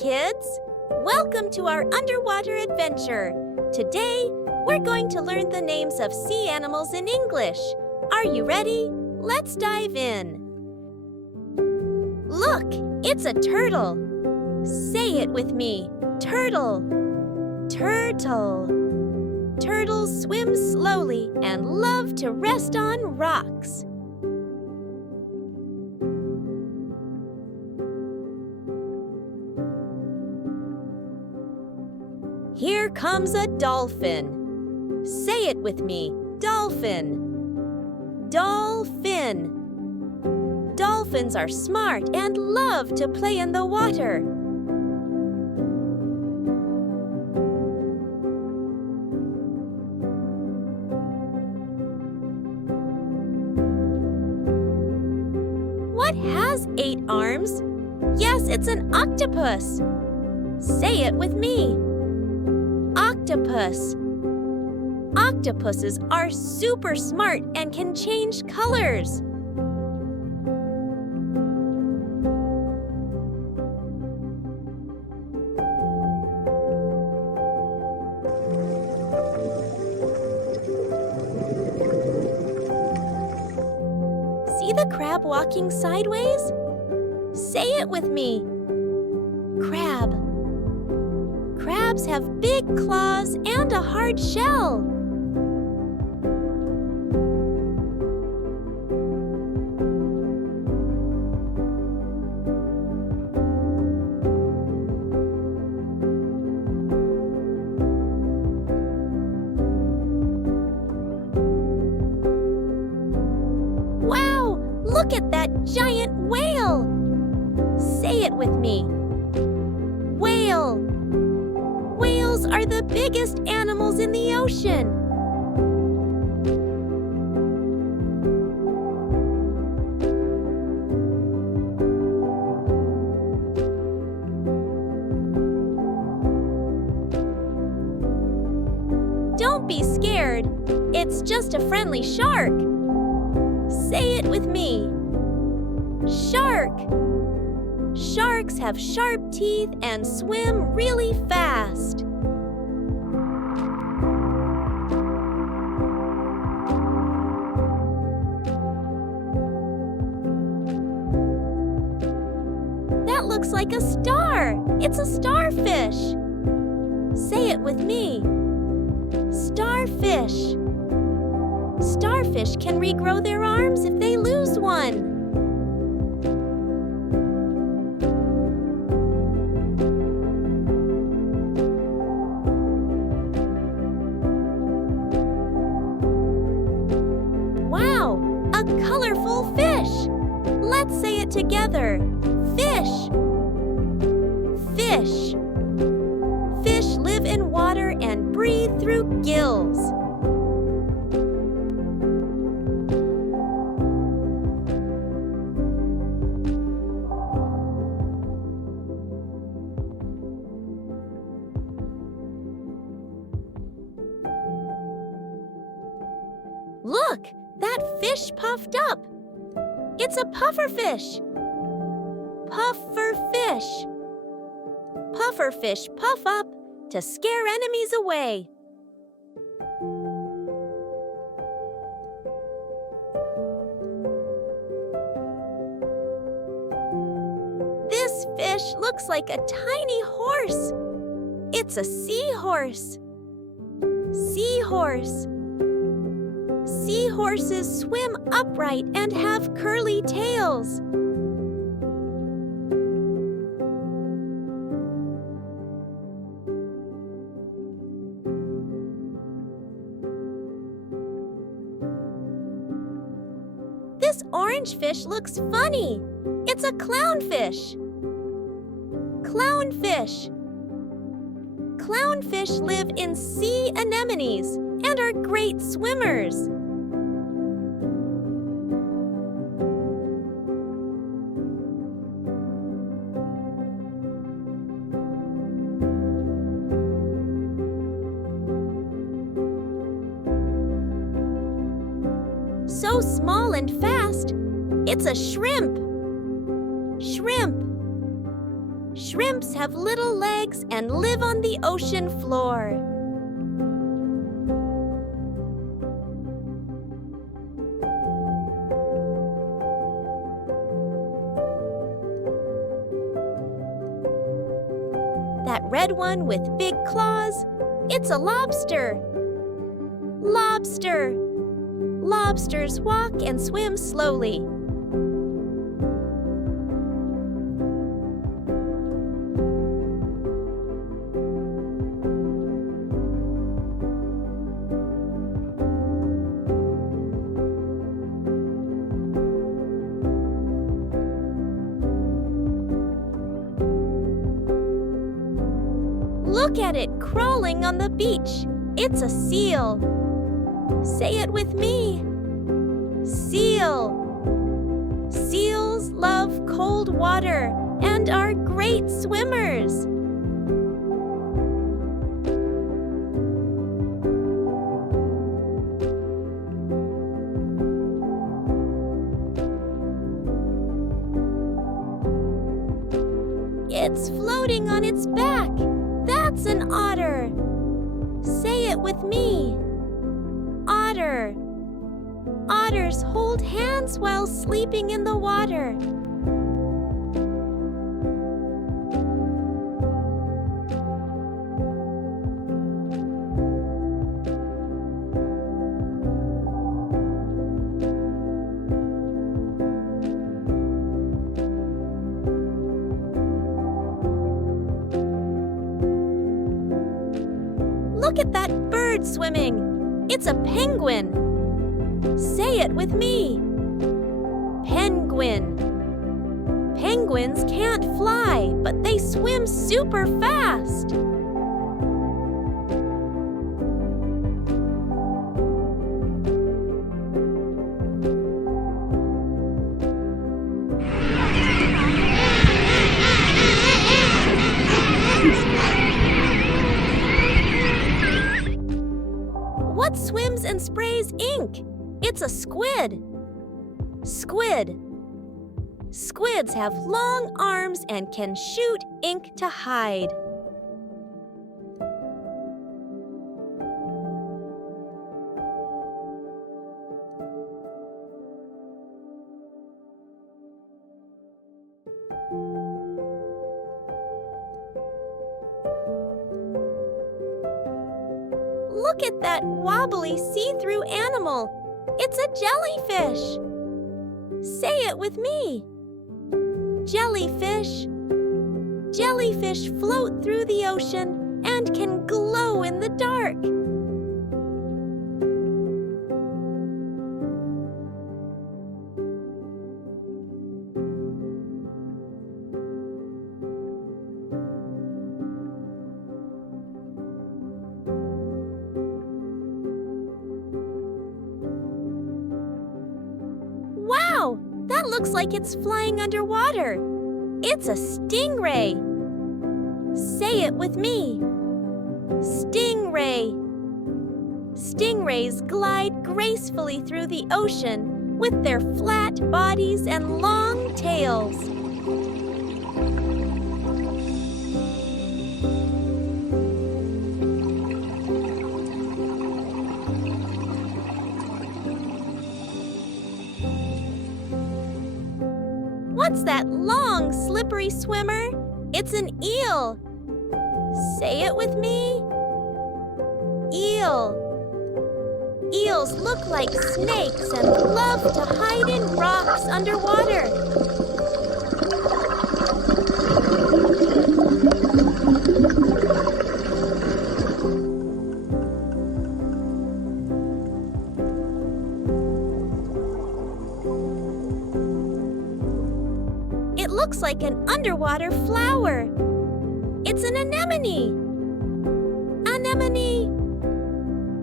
kids! Welcome to our underwater adventure. Today, we're going to learn the names of sea animals in English. Are you ready? Let's dive in. Look, it's a turtle. Say it with me. Turtle. Turtle. Turtles swim slowly and love to rest on rocks. Here comes a dolphin. Say it with me. Dolphin. Dolphin. Dolphins are smart and love to play in the water. What has 8 arms? Yes, it's an octopus. Say it with me. Octopus. Octopuses are super smart and can change colors. See the crab walking sideways? Say it with me. Crab. Crabs have big claws and a hard shell. Wow! Look at that giant whale! Say it with me. Whale. Whales are the biggest animals in the ocean. Don't be scared. It's just a friendly shark. Say it with me. Shark. Sharks have sharp teeth and swim really fast. That looks like a star. It's a starfish. Say it with me. Starfish. Starfish can regrow their arms if they lose one. A colorful fish. Let's say it together. Fish. Fish. Fish live in water and breathe through gills. Look! That fish puffed up. It's a pufferfish. Pufferfish. Pufferfish puff up to scare enemies away. This fish looks like a tiny horse. It's a seahorse. Seahorse. Seahorses swim upright and have curly tails. This orange fish looks funny. It's a clownfish. Clownfish. Clownfish live in sea anemones and are great swimmers. So small and fast, it's a shrimp. Shrimp. Shrimps have little legs and live on the ocean floor. That red one with big claws, it's a lobster. Lobster. Lobsters walk and swim slowly. Look at it crawling on the beach. It's a seal. Say it with me. Seal. Seals love cold water and are great swimmers. It's floating on its back. That's an otter. Say it with me. Otter. Otters hold hands while sleeping in the water. Look at that bird swimming. It's a penguin. Say it with me. Penguin. Penguins can't fly, but they swim super fast. What swims and sprays ink? It's a squid. Squid. Squids have long arms and can shoot ink to hide. Look at that wobbly see-through animal. It's a jellyfish. Say it with me. Jellyfish. Jellyfish float through the ocean and can glow in the dark. Wow, that looks like it's flying underwater. It's a stingray. Say it with me. Stingray. Stingrays glide gracefully through the ocean with their flat bodies and long tails. What's that long, slippery swimmer? It's an eel. Say it with me. Eel. Eels look like snakes and love to hide in rocks underwater. It looks like an underwater flower. It's an anemone. Anemone.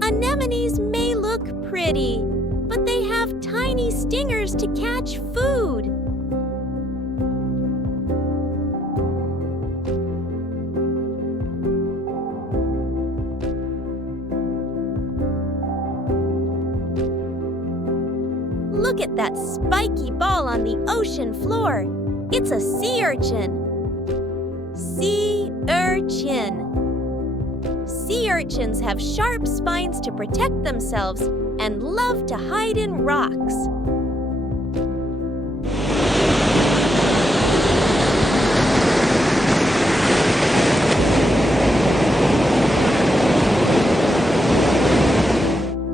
Anemones may look pretty, but they have tiny stingers to catch food. Look at that spiky ball on the ocean floor. It's a sea urchin. chin. Sea urchins have sharp spines to protect themselves and love to hide in rocks.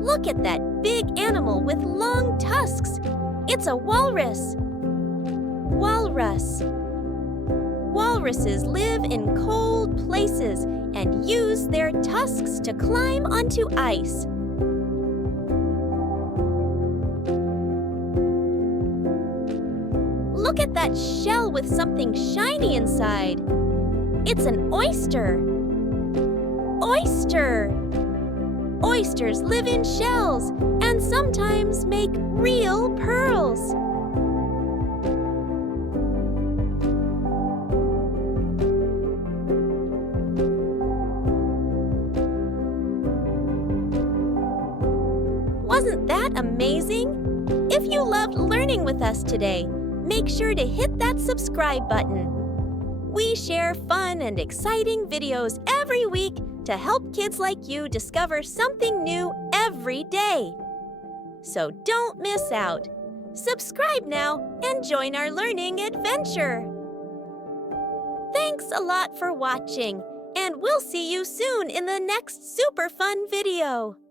Look at that big animal with long tusks. It's a walrus. Walrus. Walruses live in cold places and use their tusks to climb onto ice. Look at that shell with something shiny inside. It's an oyster. Oyster! Oysters live in shells and sometimes make real pearls. Wasn't that amazing? If you loved learning with us today, make sure to hit that subscribe button. We share fun and exciting videos every week to help kids like you discover something new every day. So don't miss out. Subscribe now and join our learning adventure. Thanks a lot for watching, and we'll see you soon in the next super fun video.